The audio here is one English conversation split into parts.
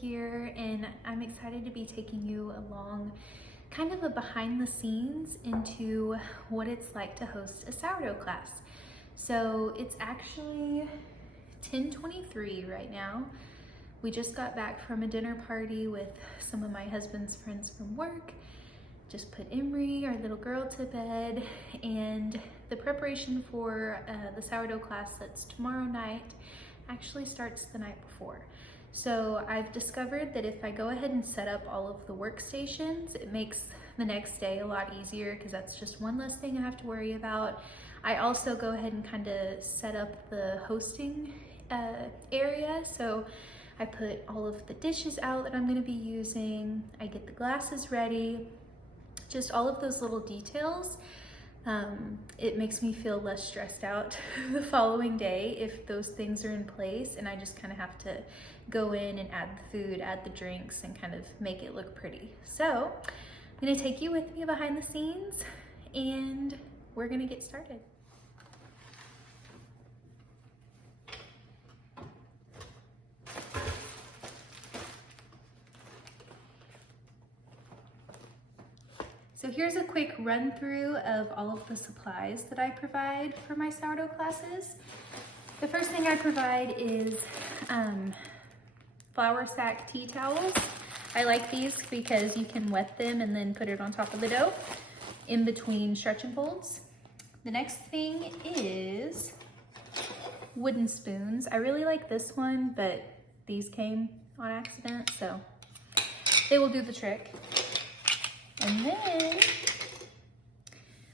here, and I'm excited to be taking you along kind of a behind the scenes into what it's like to host a sourdough class. So it's actually 10:23 right now. We just got back from a dinner party with some of my husband's friends from work. Just put Emery, our little girl, to bed, and the preparation for the sourdough class that's tomorrow night actually starts the night before. So I've discovered that if I go ahead and set up all of the workstations, it makes the next day a lot easier because that's just one less thing I have to worry about. I also go ahead and kind of set up the hosting area. So I put all of the dishes out that I'm going to be using. I get the glasses ready, just all of those little details. It makes me feel less stressed out the following day if those things are in place, and I just kind of have to go in and add the food, add the drinks, and kind of make it look pretty. So I'm gonna take you with me behind the scenes, and we're gonna get started. So here's a quick run through of all of the supplies that I provide for my sourdough classes. The first thing I provide is flour sack tea towels. I like these because you can wet them and then put it on top of the dough in between stretch and folds. The next thing is wooden spoons. I really like this one, but these came on accident, so they will do the trick. And then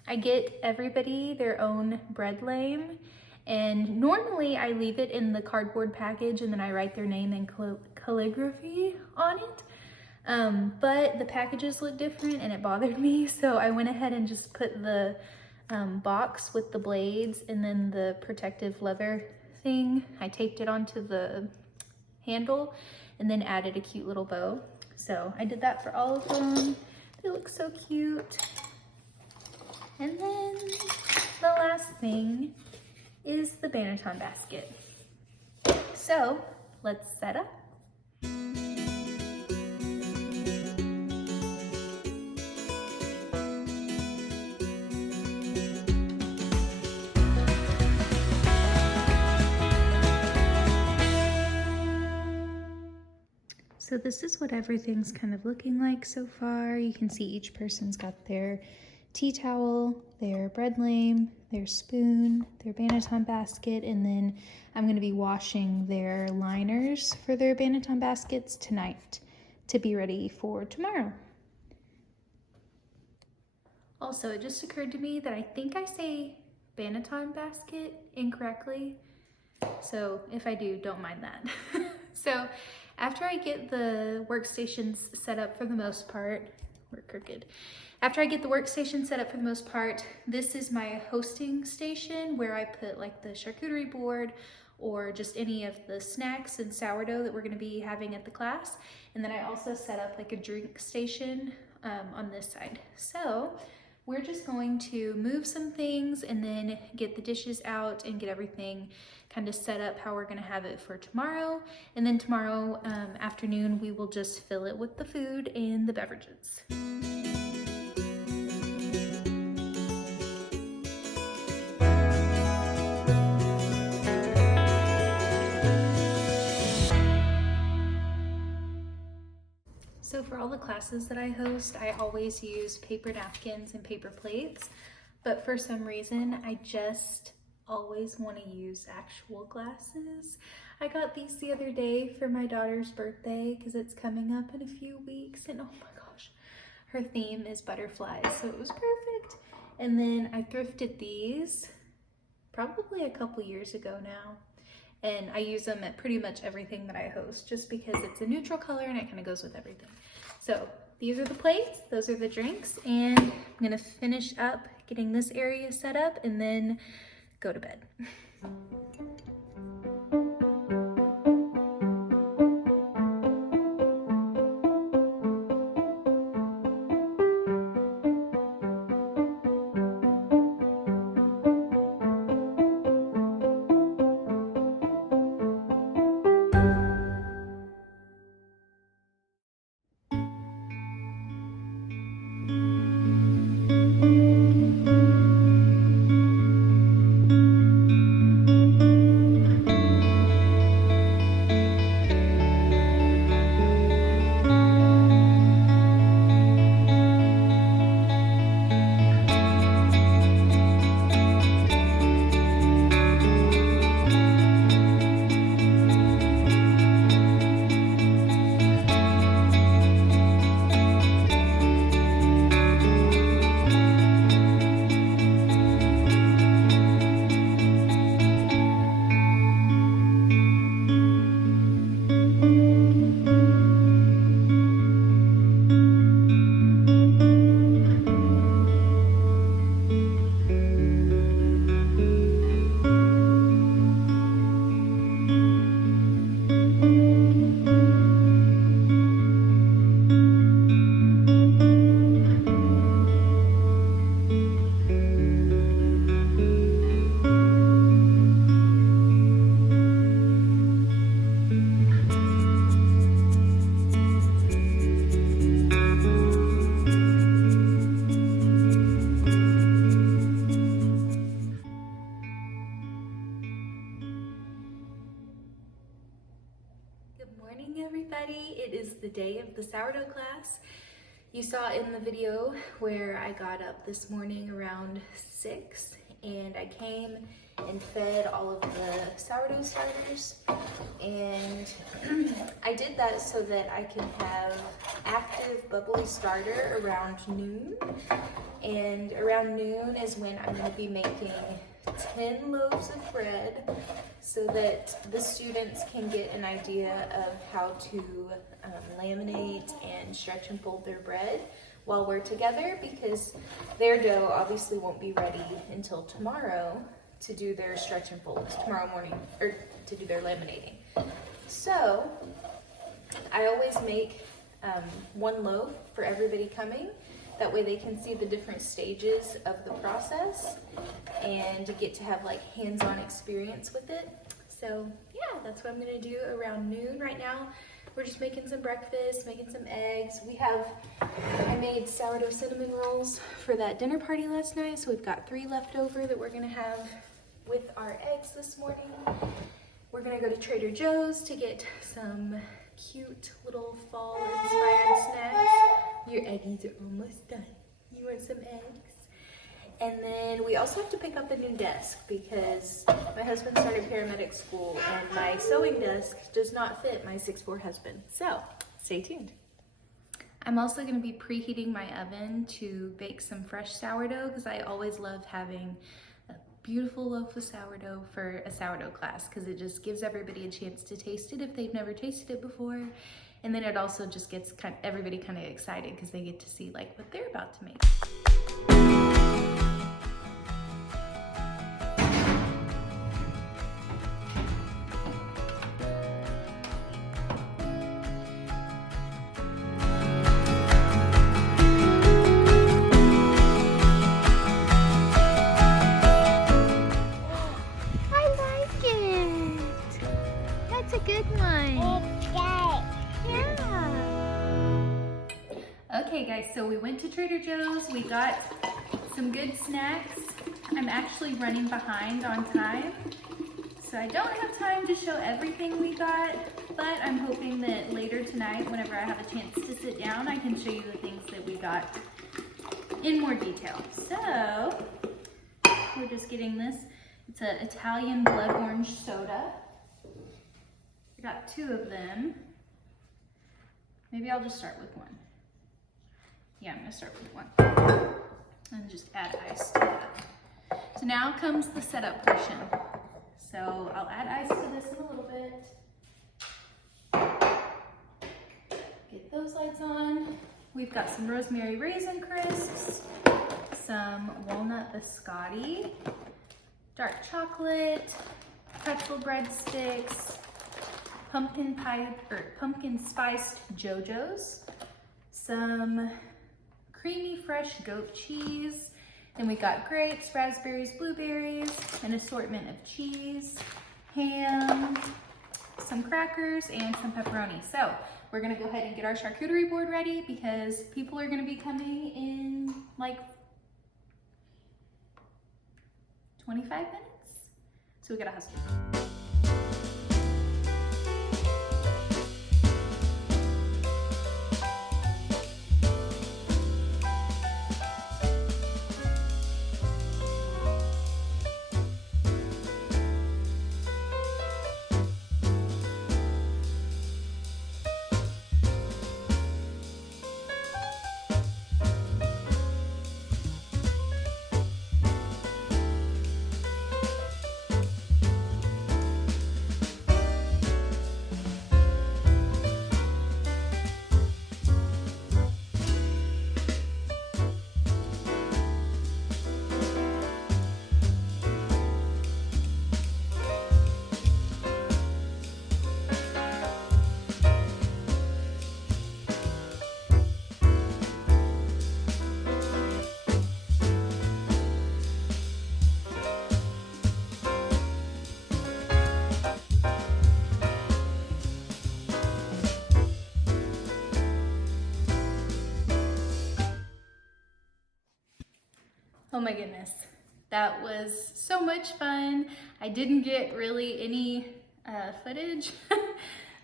I get everybody their own bread lame, and normally I leave it in the cardboard package and then I write their name in calligraphy on it. But the packages look different and it bothered me, so I went ahead and just put the box with the blades and then the protective leather thing. I taped it onto the handle and then added a cute little bow. So I did that for all of them. They look so cute. And then the last thing is the banneton basket. So let's set up. So this is what everything's kind of looking like so far. You can see each person's got their tea towel, their bread lame, their spoon, their banneton basket, and then I'm going to be washing their liners for their banneton baskets tonight to be ready for tomorrow. Also, it just occurred to me that I think I say banneton basket incorrectly. So if I do, don't mind that. So after I get the workstations set up for the most part, we're crooked. After I get the workstation set up for the most part, this is my hosting station where I put like the charcuterie board or just any of the snacks and sourdough that we're gonna be having at the class. And then I also set up like a drink station on this side. So we're just going to move some things and then get the dishes out and get everything kind of set up how we're gonna have it for tomorrow. And then tomorrow afternoon, we will just fill it with the food and the beverages. So for all the classes that I host, I always use paper napkins and paper plates, but for some reason, I just always want to use actual glasses. I got these the other day for my daughter's birthday because it's coming up in a few weeks, and oh my gosh, her theme is butterflies, so it was perfect. And then I thrifted these probably a couple years ago now, and I use them at pretty much everything that I host just because it's a neutral color and it kind of goes with everything. So these are the plates, those are the drinks, and I'm gonna finish up getting this area set up and then go to bed. It is the day of the sourdough class. You saw in the video where I got up this morning around 6 and I came and fed all of the sourdough starters, and I did that so that I can have active bubbly starter around noon, and around noon is when I'm going to be making 10 loaves of bread so that the students can get an idea of how to laminate and stretch and fold their bread while we're together, because their dough obviously won't be ready until tomorrow to do their stretch and folds, tomorrow morning, or to do their laminating. So I always make one loaf for everybody coming. That way they can see the different stages of the process and get to have like hands-on experience with it. So yeah, that's what I'm gonna do around noon. Right now, we're just making some breakfast, making some eggs. I made sourdough cinnamon rolls for that dinner party last night, so we've got 3 left over that we're gonna have with our eggs this morning. We're gonna go to Trader Joe's to get some cute little fall-inspired snacks. Your eggies are almost done. You want some eggs? And then we also have to pick up a new desk because my husband started paramedic school and my sewing desk does not fit my 6'4" husband. So stay tuned. I'm also going to be preheating my oven to bake some fresh sourdough because I always love having a beautiful loaf of sourdough for a sourdough class, because it just gives everybody a chance to taste it if they've never tasted it before. And then it also just gets everybody kind of excited because they get to see like what they're about to make. Okay guys, so we went to Trader Joe's, we got some good snacks. I'm actually running behind on time, so I don't have time to show everything we got, but I'm hoping that later tonight, whenever I have a chance to sit down, I can show you the things that we got in more detail. So, we're just getting this. It's an Italian blood orange soda. I got 2 of them. Maybe I'll just start with one. Yeah, I'm gonna start with one. And just add ice to that. So now comes the setup portion. So I'll add ice to this in a little bit. Get those lights on. We've got some rosemary raisin crisps, some walnut biscotti, dark chocolate, pretzel breadsticks, pumpkin spiced JoJo's, some creamy fresh goat cheese. Then we got grapes, raspberries, blueberries, an assortment of cheese, ham, some crackers, and some pepperoni. So we're gonna go ahead and get our charcuterie board ready because people are gonna be coming in like 25 minutes. So we gotta hustle. Oh my goodness, that was so much fun. I didn't get really any footage,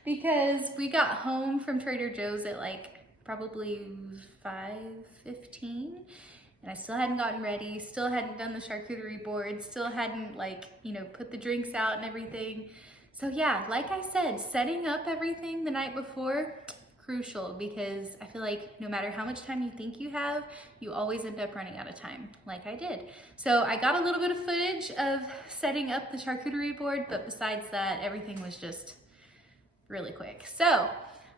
because we got home from Trader Joe's at like probably 5:15 and I still hadn't gotten ready, still hadn't done the charcuterie board, still hadn't like, you know, put the drinks out and everything. So yeah, like I said, setting up everything the night before, crucial, because I feel like no matter how much time you think you have, you always end up running out of time, like I did. So I got a little bit of footage of setting up the charcuterie board, but besides that, everything was just really quick. So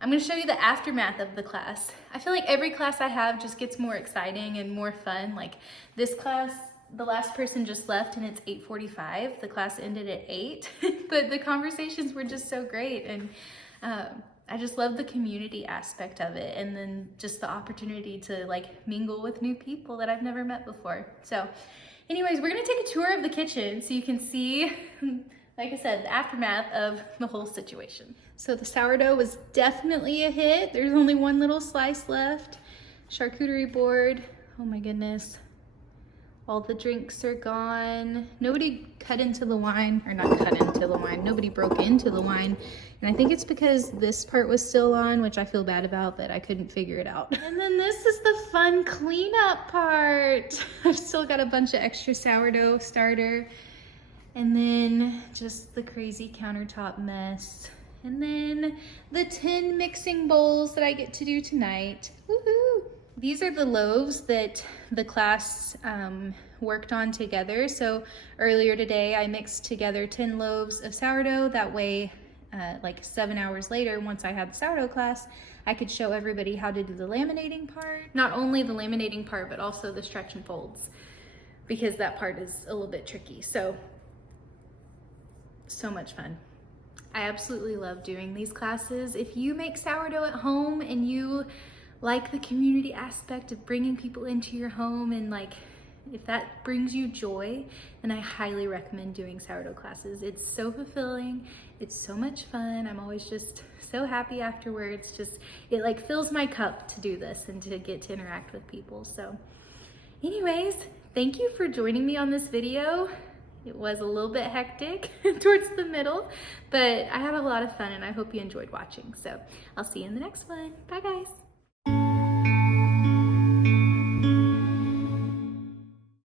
I'm gonna show you the aftermath of the class. I feel like every class I have just gets more exciting and more fun. Like this class, the last person just left and it's 8:45. The class ended at 8, but the conversations were just so great. And I just love the community aspect of it. And then just the opportunity to like mingle with new people that I've never met before. So anyways, we're gonna take a tour of the kitchen so you can see, like I said, the aftermath of the whole situation. So the sourdough was definitely a hit. There's only one little slice left. Charcuterie board, oh my goodness. All the drinks are gone. Nobody cut into the wine, or not cut into the wine, nobody broke into the wine. And I think it's because this part was still on, which I feel bad about, but I couldn't figure it out. And then this is the fun cleanup part. I've still got a bunch of extra sourdough starter. And then just the crazy countertop mess. And then the 10 mixing bowls that I get to do tonight. Woohoo! These are the loaves that the class worked on together. So earlier today, I mixed together 10 loaves of sourdough. That way, like 7 hours later, once I had the sourdough class, I could show everybody how to do the laminating part. Not only the laminating part, but also the stretch and folds, because that part is a little bit tricky. So much fun. I absolutely love doing these classes. If you make sourdough at home and you like the community aspect of bringing people into your home, and like if that brings you joy, then I highly recommend doing sourdough classes. It's so fulfilling, it's so much fun. I'm always just so happy afterwards. Just, it like fills my cup to do this and to get to interact with people. So anyways, thank you for joining me on this video. It was a little bit hectic towards the middle, but I had a lot of fun and I hope you enjoyed watching. So I'll see you in the next one. Bye guys.